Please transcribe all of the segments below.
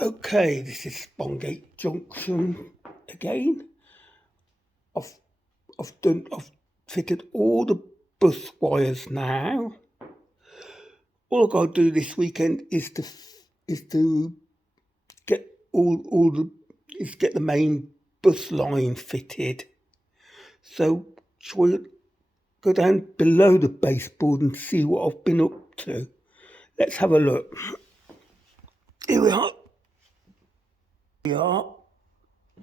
Okay, this is Spongate Junction again. I've fitted all the bus wires now. All I've got to do this weekend is to get get the main bus line fitted. So shall we go down below the baseboard and see what I've been up to? Let's have a look. Here we are. You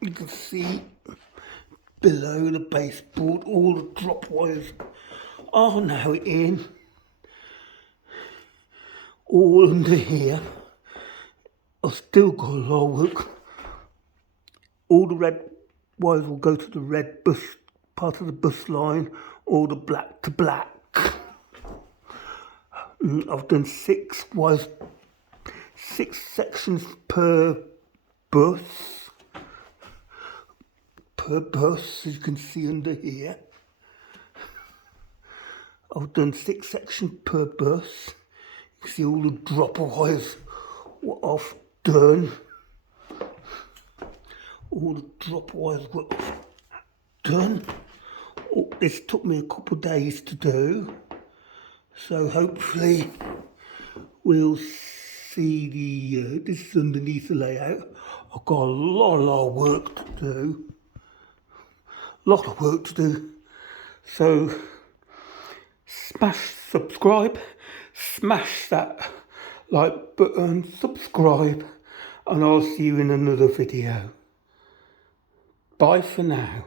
can see below the baseboard all the drop wires are now in. All under here. I've still got a lot of work. All the red wires will go to the red bus part of the bus line, all the black to black. I've done 6 wires, 6 sections per bus, as you can see under here. I've done 6 sections per bus. You can see all the drop wires what I've done. All the drop wires what I've done. This took me a couple of days to do, so hopefully we'll see this is underneath the layout. I've got a lot of work to do. So subscribe, smash that like button, subscribe, and I'll see you in another video. Bye for now.